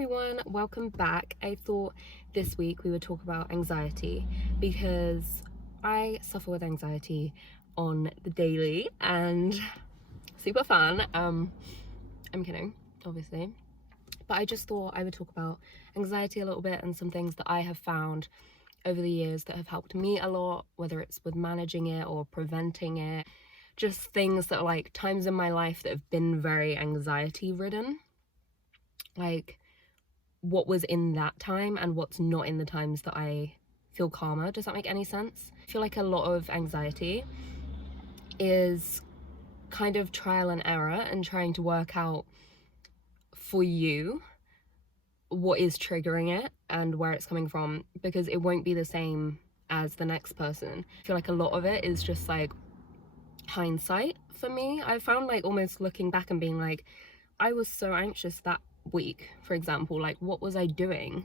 everyone, welcome back. I thought this week we would talk about anxiety because I suffer with anxiety on the daily and super fun. I'm kidding, obviously, but I just thought I would talk about anxiety a little bit and some things that I have found over the years that have helped me a lot, whether it's with managing it or preventing it. Just things that are like times in my life that have been very anxiety ridden, like what was in that time and what's not in the times that I feel calmer. Does that make any sense? I feel like a lot of anxiety is kind of trial and error and trying to work out for you what is triggering it and where it's coming from, because it won't be the same as the next person. I feel like a lot of it is just like hindsight for me. I found like almost looking back and being like, I was so anxious that week, for example, like what was I doing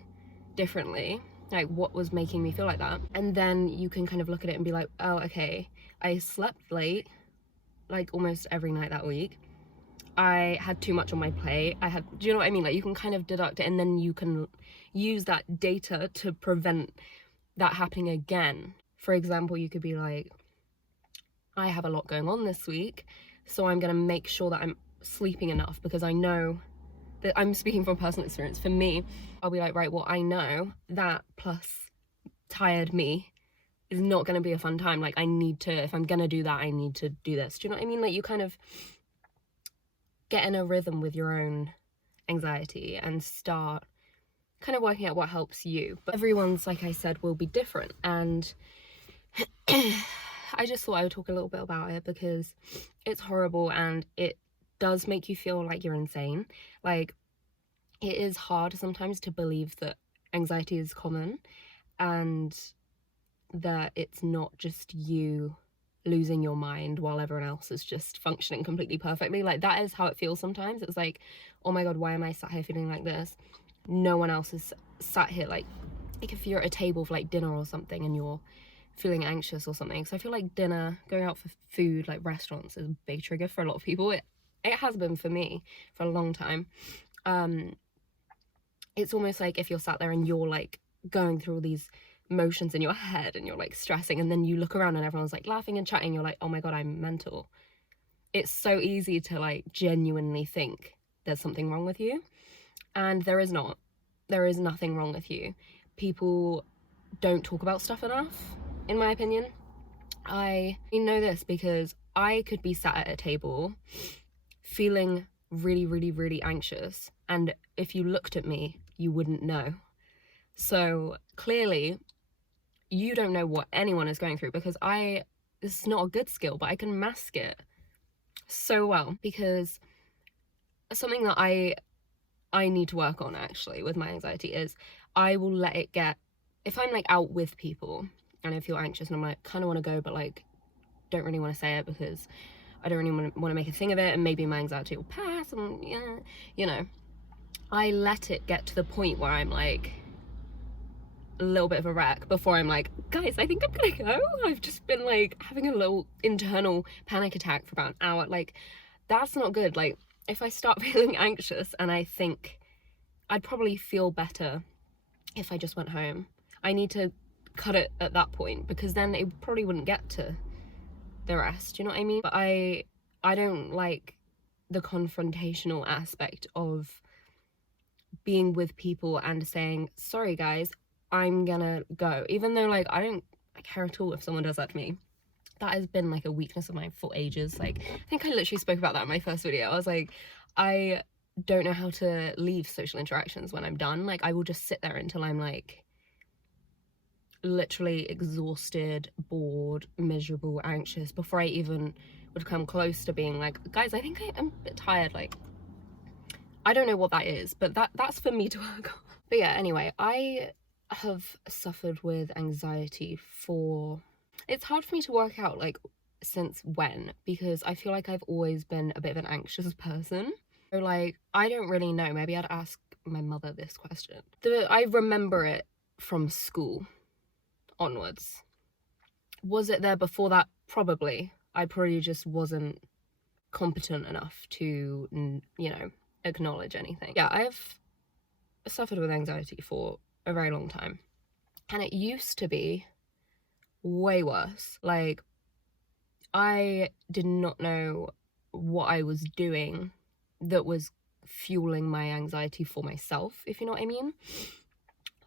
differently, like what was making me feel like that? And then you can kind of look at it and be like, oh, okay, I slept late like almost every night that week, I had too much on my plate, do you know what I mean? Like you can kind of deduct it and then you can use that data to prevent that happening again. For example, you could be like, I have a lot going on this week, so I'm gonna make sure that I'm sleeping enough, because I know that, I'm speaking from personal experience, for me, I'll be like, right, well, I know that plus tired me is not going to be a fun time. Like I need to, if I'm going to do that, I need to do this. Do you know what I mean? Like you kind of get in a rhythm with your own anxiety and start kind of working out what helps you. But everyone's, like I said, will be different. And I just thought I would talk a little bit about it because it's horrible and it does make you feel like you're insane. Like it is hard sometimes to believe that anxiety is common and that it's not just you losing your mind while everyone else is just functioning completely perfectly. Like that is how it feels sometimes. It's like, oh my god, why am I sat here feeling like this? No one else is sat here. Like if you're at a table for like dinner or something and you're feeling anxious or something. So I feel like dinner, going out for food, like restaurants, is a big trigger for a lot of people. It has been for me for a long time. It's almost like if you're sat there and you're like going through all these motions in your head and you're like stressing, and then you look around and everyone's like laughing and chatting, you're like, oh my god, I'm mental. It's so easy to like genuinely think there's something wrong with you, and there is not. There is nothing wrong with you. People don't talk about stuff enough, in my opinion. I know this because I could be sat at a table feeling really, really, really anxious, and if you looked at me, you wouldn't know. So clearly you don't know what anyone is going through, because this is not a good skill, but I can mask it so well, because something that I need to work on actually with my anxiety is I will let it get, if I'm like out with people and I feel anxious and I'm like kind of want to go but like don't really want to say it because I don't really want to make a thing of it, and maybe my anxiety will pass, and yeah, you know, I let it get to the point where I'm like a little bit of a wreck before I'm like, guys, I think I'm gonna go. I've just been like having a little internal panic attack for about an hour. Like that's not good. Like if I start feeling anxious, and I think I'd probably feel better if I just went home, I need to cut it at that point, because then it probably wouldn't get to the rest. You know what I mean? But I don't like the confrontational aspect of being with people and saying, sorry guys, I'm gonna go, even though like I don't care at all if someone does that to me. That has been like a weakness of mine for ages. Like I think I literally spoke about that in my first video. I was like, I don't know how to leave social interactions when I'm done. Like I will just sit there until I'm like literally exhausted, bored, miserable, anxious, before I even would come close to being like, guys, I think I'm a bit tired. Like I don't know what that is, but that's for me to work on. But yeah, anyway, I have suffered with anxiety for, it's hard for me to work out like since when, because I feel like I've always been a bit of an anxious person. So like I don't really know, maybe I'd ask my mother this question. I remember it from school onwards. Was it there before that? Probably. I probably just wasn't competent enough to, you know, acknowledge anything. Yeah, I've suffered with anxiety for a very long time, and it used to be way worse. Like, I did not know what I was doing that was fueling my anxiety for myself, if you know what I mean.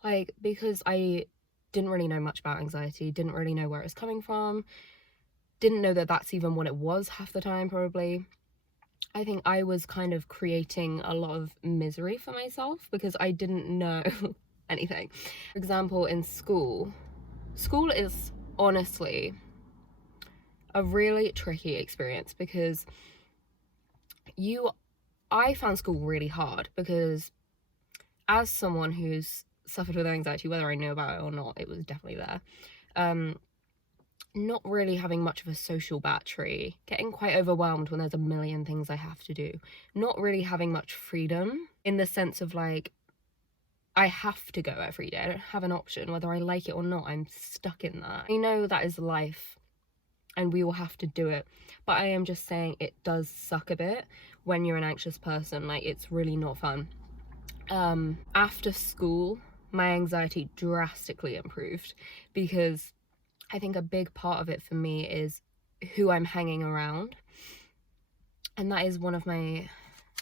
Like, because I didn't really know much about anxiety, didn't really know where it was coming from, didn't know that that's even what it was half the time, probably. I think I was kind of creating a lot of misery for myself because I didn't know anything. For example, in school is honestly a really tricky experience because I found school really hard because as someone who's suffered with anxiety, whether I know about it or not, it was definitely there. Not really having much of a social battery, getting quite overwhelmed when there's a million things I have to do, not really having much freedom in the sense of like, I have to go every day. I don't have an option. Whether I like it or not, I'm stuck in that. I know that is life and we will have to do it, but I am just saying it does suck a bit when you're an anxious person. Like, it's really not fun. After school, my anxiety drastically improved because I think a big part of it for me is who I'm hanging around. And that is one of my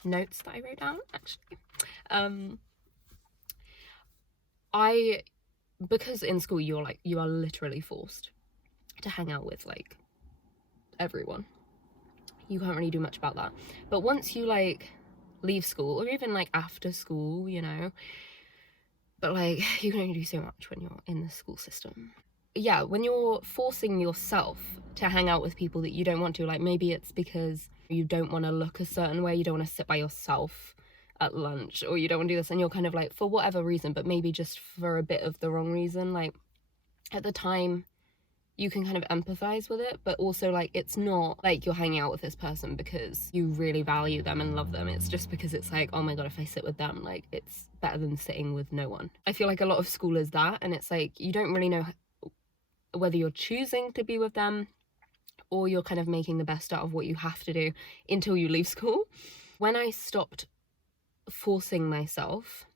notes that I wrote down, actually. Because in school you are literally forced to hang out with like everyone. You can't really do much about that. But once you like leave school, or even like after school, you know, but like you can only do so much when you're in the school system. Yeah, when you're forcing yourself to hang out with people that you don't want to, like maybe it's because you don't want to look a certain way, you don't want to sit by yourself at lunch, or you don't want to do this, and you're kind of like, for whatever reason, but maybe just for a bit of the wrong reason, like at the time you can kind of empathize with it, but also like it's not like you're hanging out with this person because you really value them and love them. It's just because it's like, oh my god, if I sit with them, like it's better than sitting with no one. I feel like a lot of school is that, and it's like you don't really know whether you're choosing to be with them or you're kind of making the best out of what you have to do until you leave school. When I stopped forcing myself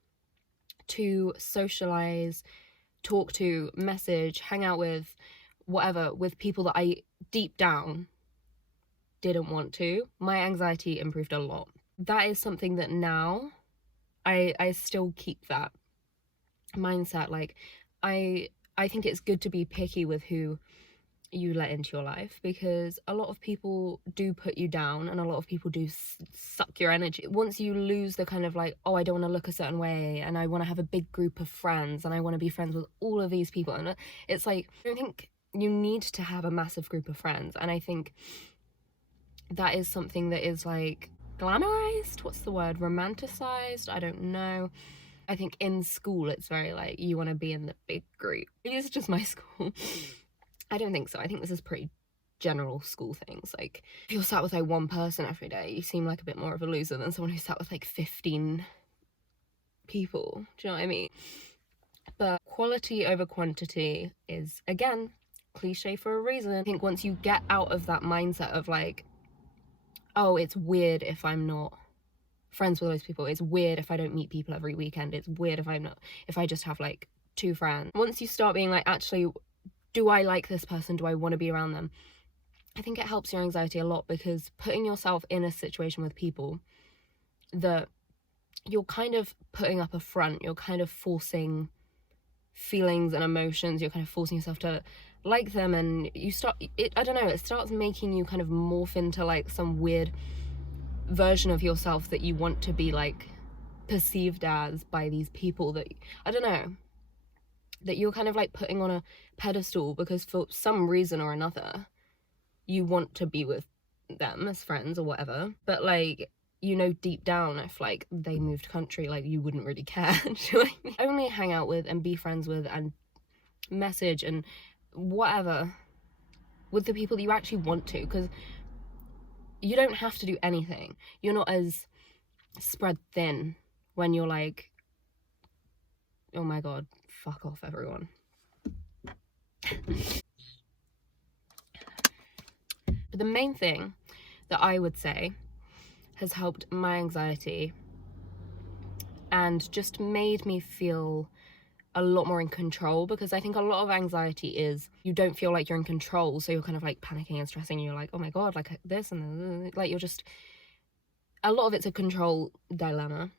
to socialize, talk to, message, hang out with, whatever, with people that I deep down didn't want to, my anxiety improved a lot. That is something that now I still keep that mindset. Like I think it's good to be picky with who you let into your life, because a lot of people do put you down and a lot of people do suck your energy. Once you lose the kind of like, oh, I don't want to look a certain way and I want to have a big group of friends and I want to be friends with all of these people, and it's like, I don't think you need to have a massive group of friends. And I think that is something that is like glamorized, what's the word, romanticized, I don't know. I think in school it's very like, you want to be in the big group. It's just my school. I don't think so. I think this is pretty general school things. Like, if you're sat with like one person every day, you seem like a bit more of a loser than someone who's sat with like 15 people. Do you know what I mean? But quality over quantity is, again, cliche for a reason. I think once you get out of that mindset of like, oh, it's weird if I'm not friends with those people, it's weird if I don't meet people every weekend, it's weird if I just have like 2 friends. Once you start being like, actually, do I like this person? Do I want to be around them? I think it helps your anxiety a lot, because putting yourself in a situation with people that you're kind of putting up a front, you're kind of forcing feelings and emotions, you're kind of forcing yourself to like them, and you start, I don't know, it starts making you kind of morph into like some weird version of yourself that you want to be like perceived as by these people that, I don't know, that you're kind of like putting on a pedestal because for some reason or another you want to be with them as friends or whatever, but like, you know, deep down, if like they moved country, like you wouldn't really care. Only hang out with and be friends with and message and whatever with the people that you actually want to, because you don't have to do anything. You're not as spread thin when you're like, oh my god, fuck off everyone. But the main thing that I would say has helped my anxiety and just made me feel a lot more in control, because I think a lot of anxiety is you don't feel like you're in control, so you're kind of like panicking and stressing, and you're like, oh my god, like this and like you're just, a lot of it's a control dilemma.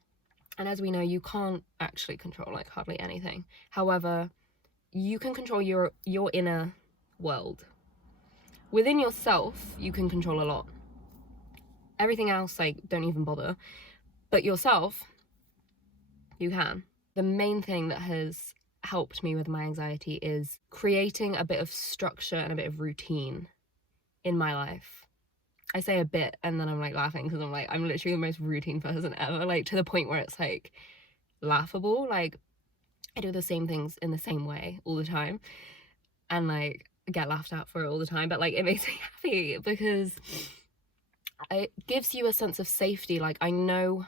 And as we know, you can't actually control like hardly anything. However, you can control your inner world. Within yourself, you can control a lot. Everything else, like, don't even bother. But yourself, you can. The main thing that has helped me with my anxiety is creating a bit of structure and a bit of routine in my life. I say a bit and then I'm like laughing because I'm like, I'm literally the most routine person ever, like to the point where it's like laughable. Like, I do the same things in the same way all the time and like get laughed at for it all the time, but like it makes me happy because it gives you a sense of safety. Like, I know,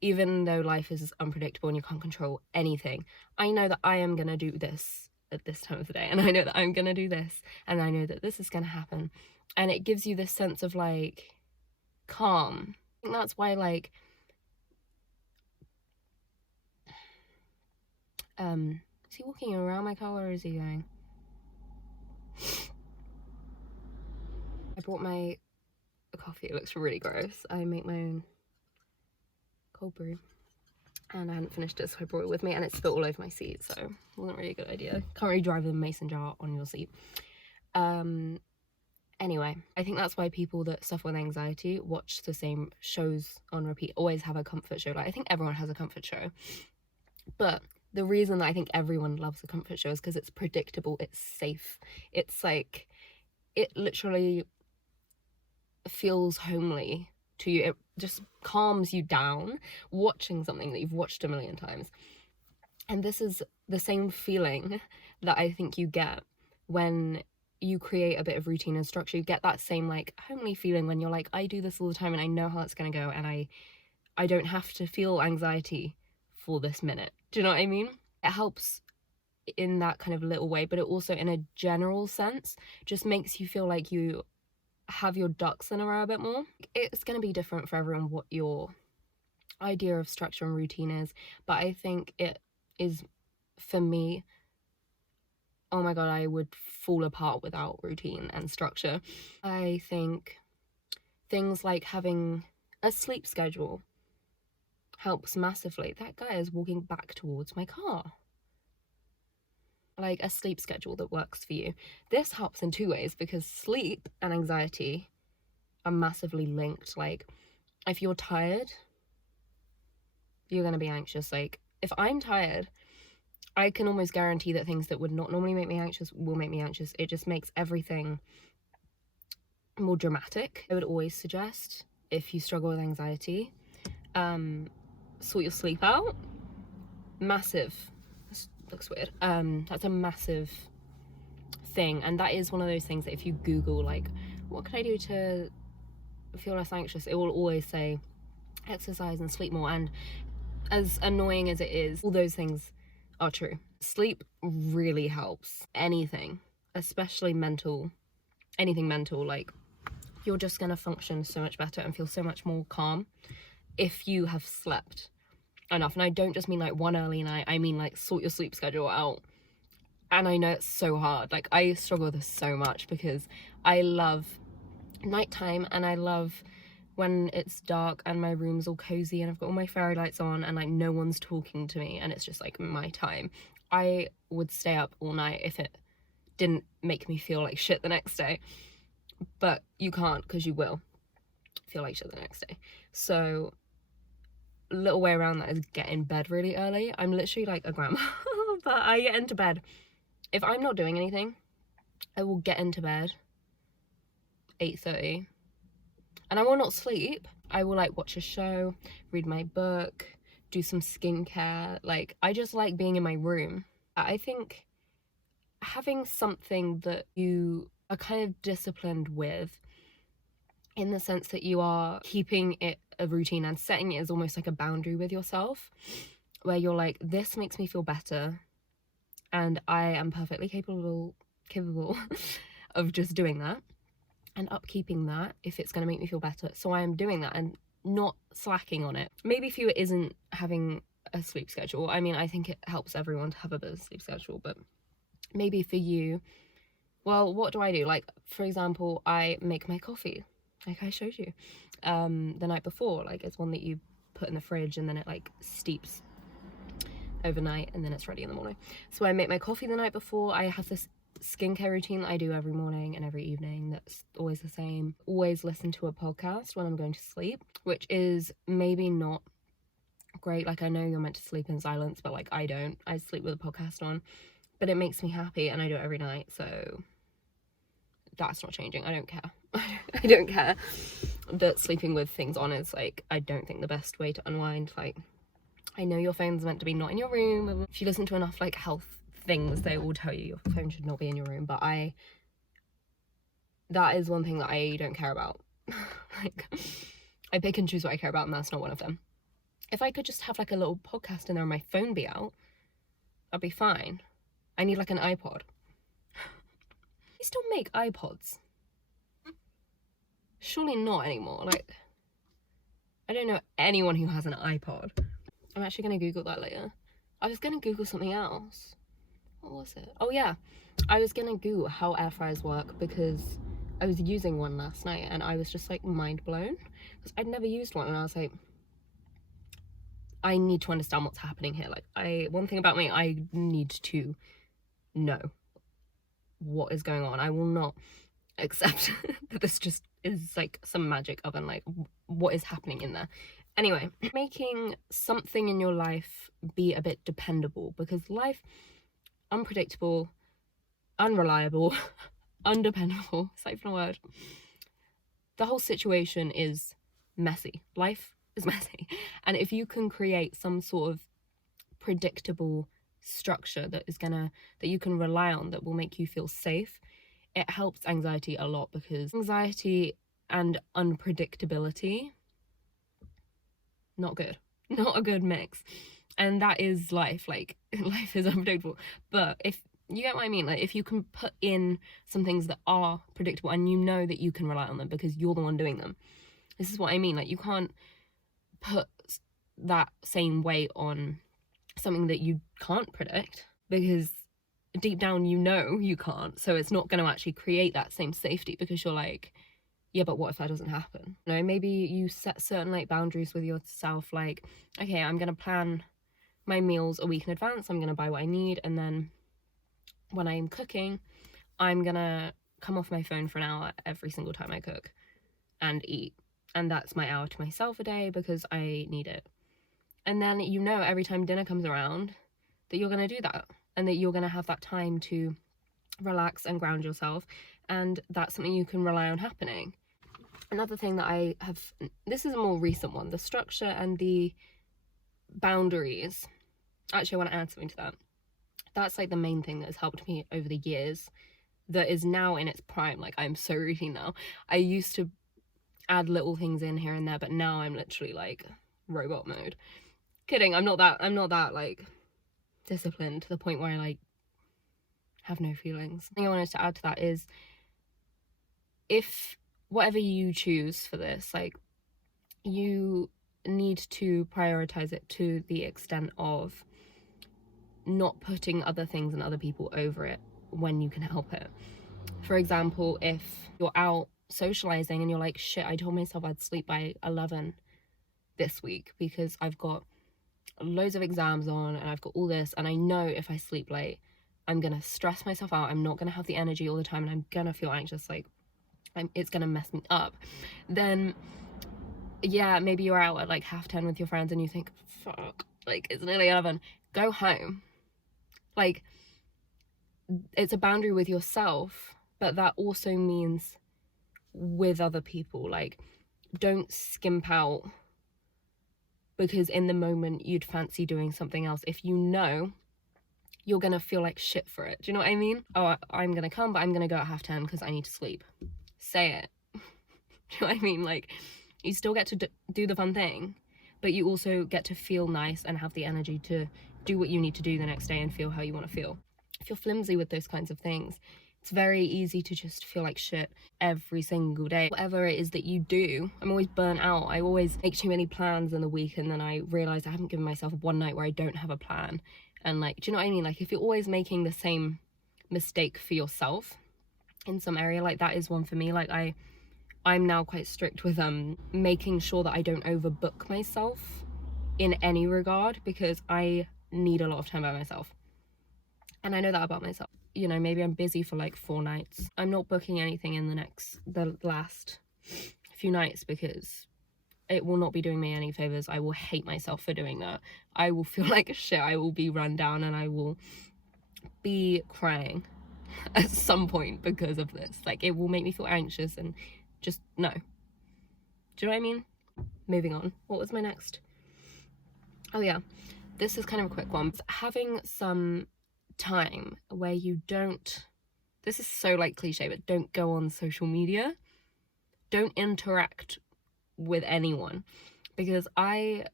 even though life is unpredictable and you can't control anything, I know that I am gonna do this at this time of the day, and I know that I'm gonna do this, and I know that this is gonna happen, and it gives you this sense of like calm. I think that's why, like, is he walking around my car or is he going? I brought my coffee. It looks really gross. I make my own cold brew and I hadn't finished it, so I brought it with me and it spilled all over my seat, so it wasn't really a good idea. Can't really drive a mason jar on your seat. Anyway, I think that's why people that suffer with anxiety watch the same shows on repeat, always have a comfort show. Like, I think everyone has a comfort show, but the reason that I think everyone loves a comfort show is because it's predictable, it's safe, it's like, it literally feels homely to you. It just calms you down watching something that you've watched a million times. And this is the same feeling that I think you get when you create a bit of routine and structure. You get that same like homely feeling when you're like, I do this all the time and I know how it's gonna go, and I don't have to feel anxiety for this minute. Do you know what I mean? It helps in that kind of little way, but it also, in a general sense, just makes you feel like you have your ducks in a row a bit more. It's going to be different for everyone what your idea of structure and routine is, but I think it is, for me, oh my god, I would fall apart without routine and structure. I think things like having a sleep schedule helps massively. That guy is walking back towards my car. Like, a sleep schedule that works for you. This helps in two ways, because sleep and anxiety are massively linked. Like, if you're tired, you're gonna be anxious. Like, if I'm tired, I can almost guarantee that things that would not normally make me anxious will make me anxious. It just makes everything more dramatic. I would always suggest, if you struggle with anxiety, sort your sleep out. Massive. This looks weird. That's a massive thing, and that is one of those things that if you Google like, what can I do to feel less anxious, it will always say exercise and sleep more. And as annoying as it is, all those things are true. Sleep really helps anything, especially mental, anything mental. Like, you're just gonna function so much better and feel so much more calm if you have slept enough. And I don't just mean like one early night, I mean like sort your sleep schedule out. And I know it's so hard. Like, I struggle with this so much because I love nighttime and I love when it's dark and my room's all cozy and I've got all my fairy lights on and like no one's talking to me and it's just like my time. I would stay up all night if it didn't make me feel like shit the next day, but you can't, because you will feel like shit the next day. So a little way around that is get in bed really early. I'm literally like a grandma but I get into bed, if I'm not doing anything, I will get into bed 8:30 and I will not sleep. I will like watch a show, read my book, do some skincare. Like, I just like being in my room. I think having something that you are kind of disciplined with, in the sense that you are keeping it a routine and setting it as almost like a boundary with yourself, where you're like, this makes me feel better and I am perfectly capable of just doing that and upkeeping that if it's going to make me feel better. So I am doing that, and not slacking on it. Maybe for you it isn't having a sleep schedule. I mean, I think it helps everyone to have a bit of a sleep schedule, but maybe for you, well, what do I do? Like, for example, I make my coffee, like I showed you, the night before. Like, it's one that you put in the fridge and then it like steeps overnight and then it's ready in the morning. So I make my coffee the night before. I have this skincare routine that I do every morning and every evening that's always the same. Always listen to a podcast when I'm going to sleep, which is maybe not great. Like, I know you're meant to sleep in silence, but like I don't. I sleep with a podcast on, but it makes me happy and I do it every night, so that's not changing. I don't care. I don't care that sleeping with things on is like, I don't think the best way to unwind. Like, I know your phone's meant to be not in your room. If you listen to enough like health things, they will tell you your phone should not be in your room, but that is one thing that I don't care about. Like, I pick and choose what I care about, and that's not one of them. If I could just have like a little podcast in there and my phone be out, I'd be fine. I need like an iPod. They still make iPods? Surely not anymore. Like, I don't know anyone who has an iPod. I'm actually gonna Google that later. I was gonna Google something else. What was it? Oh yeah, I was gonna Google how air fryers work because I was using one last night and I was just like mind blown because I'd never used one, and I was like, I need to understand what's happening here. Like, one thing about me, I need to know what is going on. I will not accept that this just is like some magic oven. Like, what is happening in there? Anyway, making something in your life be a bit dependable, because life, unpredictable, unreliable, undependable, it's not even a word. The whole situation is messy. Life is messy. And if you can create some sort of predictable structure that you can rely on, that will make you feel safe, it helps anxiety a lot, because anxiety and unpredictability, not good. Not a good mix. And that is life. Like, life is unpredictable. But if you get what I mean, like, if you can put in some things that are predictable and you know that you can rely on them because you're the one doing them, this is what I mean. Like, you can't put that same weight on something that you can't predict, because deep down you know you can't. So it's not going to actually create that same safety, because you're like, yeah, but what if that doesn't happen? You know, maybe you set certain like boundaries with yourself, like, okay, I'm going to plan my meals a week in advance. I'm going to buy what I need, and then when I'm cooking, I'm going to come off my phone for an hour every single time I cook and eat. And that's my hour to myself a day, because I need it. And then, you know, every time dinner comes around that you're going to do that, and that you're going to have that time to relax and ground yourself, and that's something you can rely on happening. Another thing that I have, this is a more recent one, the structure and the boundaries. Actually, I want to add something to that. That's like the main thing that has helped me over the years, that is now in its prime. Like, I'm so routine now. I used to add little things in here and there, but now I'm literally like robot mode. Kidding, I'm not that like disciplined to the point where I like have no feelings. The thing I wanted to add to that is, if whatever you choose for this, like, you need to prioritize it to the extent of not putting other things and other people over it when you can help it. For example, if you're out socializing and you're like, shit, I told myself I'd sleep by 11 this week because I've got loads of exams on and I've got all this, and I know if I sleep late I'm gonna stress myself out, I'm not gonna have the energy all the time, and I'm gonna feel anxious, like it's gonna mess me up. Then yeah, maybe you're out at like 10:30 with your friends and you think, fuck, like it's nearly 11, go home. Like, it's a boundary with yourself, but that also means with other people. Like, don't skimp out because in the moment you'd fancy doing something else if you know you're gonna feel like shit for it. Do you know what I mean? Oh, I'm gonna come, but I'm gonna go at 10:30 because I need to sleep. Say it. Do you know what I mean? Like, you still get to do the fun thing, but you also get to feel nice and have the energy to do what you need to do the next day and feel how you want to feel. If you're flimsy with those kinds of things, It's very easy to just feel like shit every single day. Whatever it is that you do, I'm always burnt out. I always make too many plans in the week, and then I realise I haven't given myself one night where I don't have a plan. And like, do you know what I mean? Like, if you're always making the same mistake for yourself in some area, like that is one for me. Like I'm now quite strict with making sure that I don't overbook myself in any regard, because I need a lot of time by myself. And I know that about myself. You know, maybe I'm busy for like 4 nights. I'm not booking anything in the last few nights, because it will not be doing me any favors. I will hate myself for doing that. I will feel like shit. I will be run down, and I will be crying at some point because of this. Like, it will make me feel anxious, and just no. Do you know what I mean? Moving on. What was my next? Oh yeah, this is kind of a quick one. Having some time where you don't, this is so like cliche, but don't go on social media. Don't interact with anyone, because I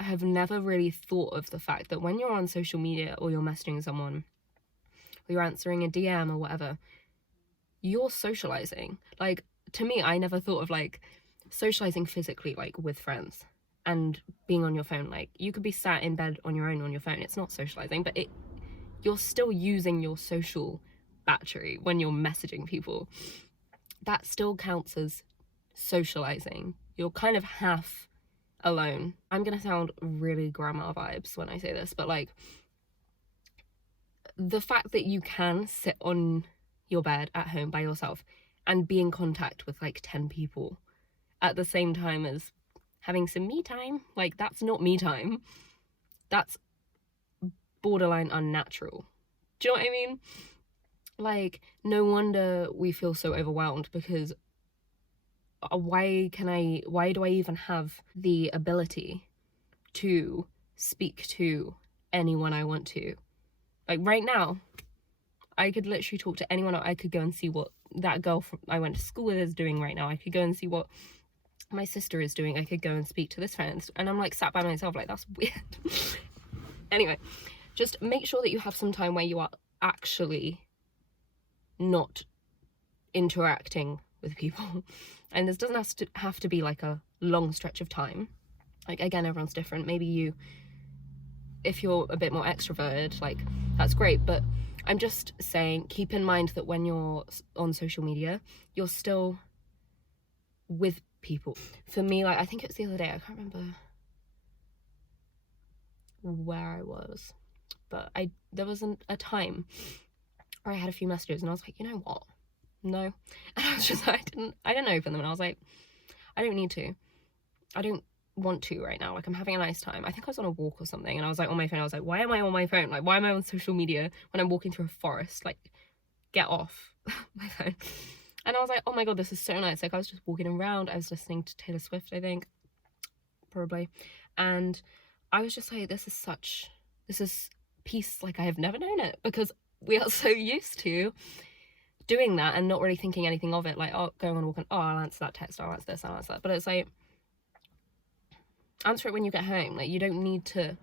have never really thought of the fact that when you're on social media, or you're messaging someone, or you're answering a DM or whatever, you're socializing. Like, to me, I never thought of like socializing physically, like with friends, and being on your phone. Like, you could be sat in bed on your own on your phone. It's not socializing, but you're still using your social battery when you're messaging people. That still counts as socializing. You're kind of half alone. I'm gonna sound really grandma vibes when I say this, but like, the fact that you can sit on your bed at home by yourself and be in contact with like 10 people at the same time as having some me time, like, that's not me time. That's borderline unnatural. Do you know what I mean? Like, no wonder we feel so overwhelmed, because why do I even have the ability to speak to anyone I want to? Like, right now, I could literally talk to anyone. I could go and see what that girl I went to school with is doing right now. I could go and see what my sister is doing. I could go and speak to this friend, and I'm like sat by myself. Like, that's weird. Anyway, just make sure that you have some time where you are actually not interacting with people. And this doesn't have to be like a long stretch of time. Like, again, everyone's different. Maybe if you're a bit more extroverted, like, that's great. But I'm just saying, keep in mind that when you're on social media, you're still with people. For me, like, I think it was the other day, I can't remember where I was, but there was a time where I had a few messages, and I was like, you know what? No. And I was just, I didn't open them, and I was like, I don't need to. I don't want to right now. Like, I'm having a nice time. I think I was on a walk or something, and I was like on my phone. I was like, why am I on my phone? Like, why am I on social media when I'm walking through a forest? Like, get off my phone. And I was like, oh my god, this is so nice. Like, I was just walking around. I was listening to Taylor Swift, I think, probably. And I was just like, this is peace like I have never known it, because we are so used to doing that and not really thinking anything of it. Like, oh, going on a walk, and oh, I'll answer that text, I'll answer this, I'll answer that. But it's like, answer it when you get home. Like, you don't need to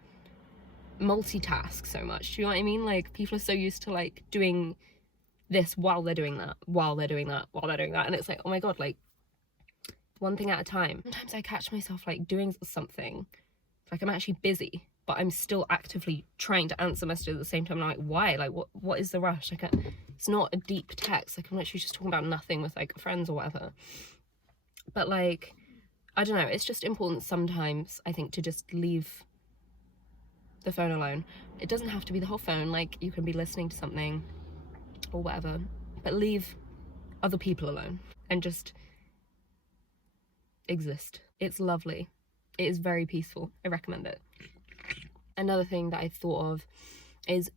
multitask so much. Do you know what I mean? Like, people are so used to like doing this while they're doing that, while they're doing that, while they're doing that. And it's like, oh my god, like, one thing at a time. Sometimes I catch myself like doing something, like I'm actually busy, but I'm still actively trying to answer messages at the same time. I'm like, why? Like, what is the rush? Like, it's not a deep text. Like, I'm literally just talking about nothing with like friends or whatever. But like, I don't know, it's just important sometimes, I think, to just leave the phone alone. It doesn't have to be the whole phone. Like, you can be listening to something or whatever, but leave other people alone and just exist. It's lovely. It is very peaceful. I recommend it. Another thing that I thought of is,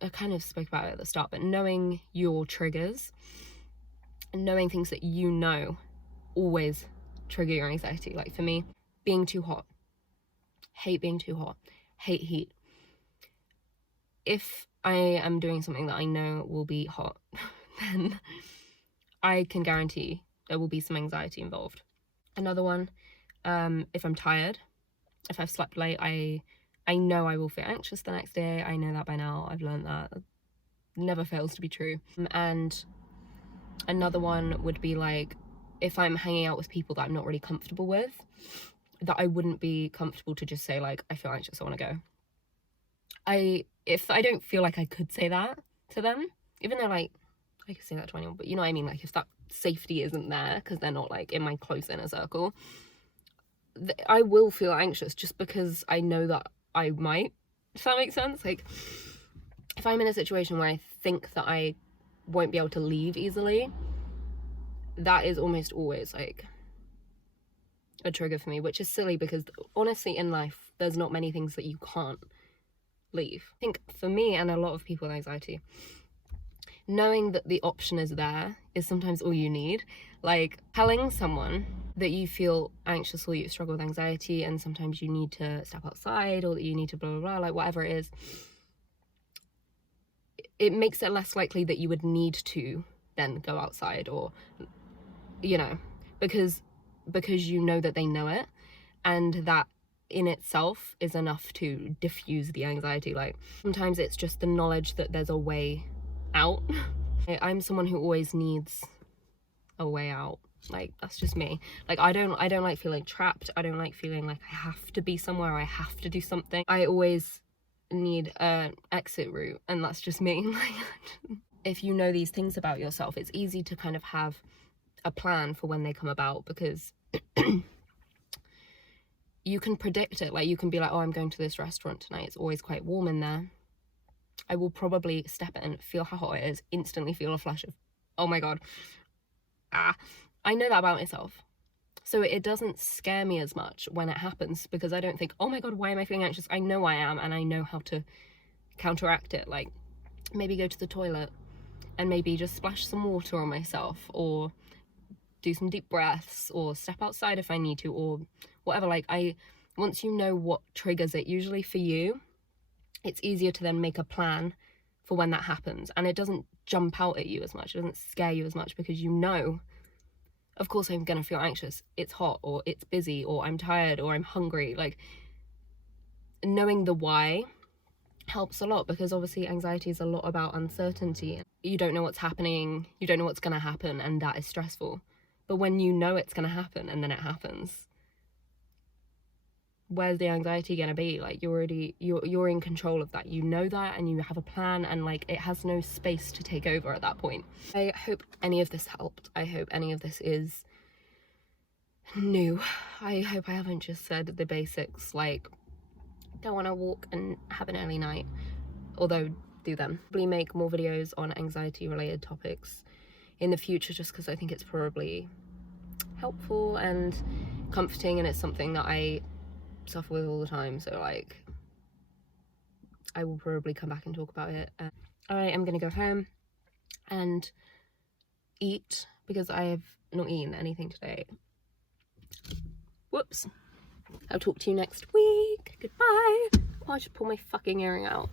I kind of spoke about it at the start, but knowing your triggers and knowing things that you know always trigger your anxiety. Like, for me, being too hot. Hate being too hot. Hate heat. If I am doing something that I know will be hot, then I can guarantee there will be some anxiety involved. Another one, if I'm tired, if I've slept late, I know I will feel anxious the next day. I know that by now. I've learned that. never fails to be true. And another one would be like, if I'm hanging out with people that I'm not really comfortable with, that I wouldn't be comfortable to just say like, I feel anxious, I want to go. If I don't feel like I could say that to them, even though like I could say that to anyone, but you know what I mean, like if that safety isn't there because they're not like in my close inner circle, I will feel anxious just because I know that I might, if that makes sense. Like if I'm in a situation where I think that I won't be able to leave easily, that is almost always like a trigger for me, which is silly because honestly in life there's not many things that you can't leave. I think for me and a lot of people with anxiety, knowing that the option is there is sometimes all you need. Like telling someone that you feel anxious or you struggle with anxiety and sometimes you need to step outside or that you need to blah blah blah, like whatever it is, it makes it less likely that you would need to then go outside, or you know, because you know that they know it, and that in itself is enough to diffuse the anxiety. Like sometimes it's just the knowledge that there's a way out. I'm someone who always needs a way out. Like that's just me. Like I don't like feeling trapped. I don't like feeling like I have to be somewhere or I have to do something. I always need an exit route, and that's just me. If you know these things about yourself, it's easy to kind of have a plan for when they come about, because you can predict it. Like you can be like, oh, I'm going to this restaurant tonight, it's always quite warm in there. I will probably step in, feel how hot it is, instantly feel a flash of, oh my god, I know that about myself. So it doesn't scare me as much when it happens, because I don't think, oh my god, why am I feeling anxious? I know I am, and I know how to counteract it. Like maybe go to the toilet and maybe just splash some water on myself, or do some deep breaths, or step outside if I need to, or whatever. Like once you know what triggers it, usually for you, it's easier to then make a plan for when that happens, and it doesn't jump out at you as much, it doesn't scare you as much, because you know, of course I'm gonna feel anxious, it's hot, or it's busy, or I'm tired, or I'm hungry. Like knowing the why helps a lot, because obviously anxiety is a lot about uncertainty. You don't know what's happening, you don't know what's gonna happen, and that is stressful. But when you know it's gonna happen and then it happens, where's the anxiety gonna be? Like you're in control of that, you know that, and you have a plan, and like it has no space to take over at that point. I hope any of this helped. I hope any of this is new. I hope I haven't just said the basics like go on a walk and have an early night, although do them. Probably make more videos on anxiety related topics in the future, just because I think it's probably helpful and comforting, and it's something that I suffer with all the time, so like I will probably come back and talk about it. I am gonna go home and eat, because I have not eaten anything today. Whoops. I'll talk to you next week. Goodbye. Oh, I just pulled my fucking earring out.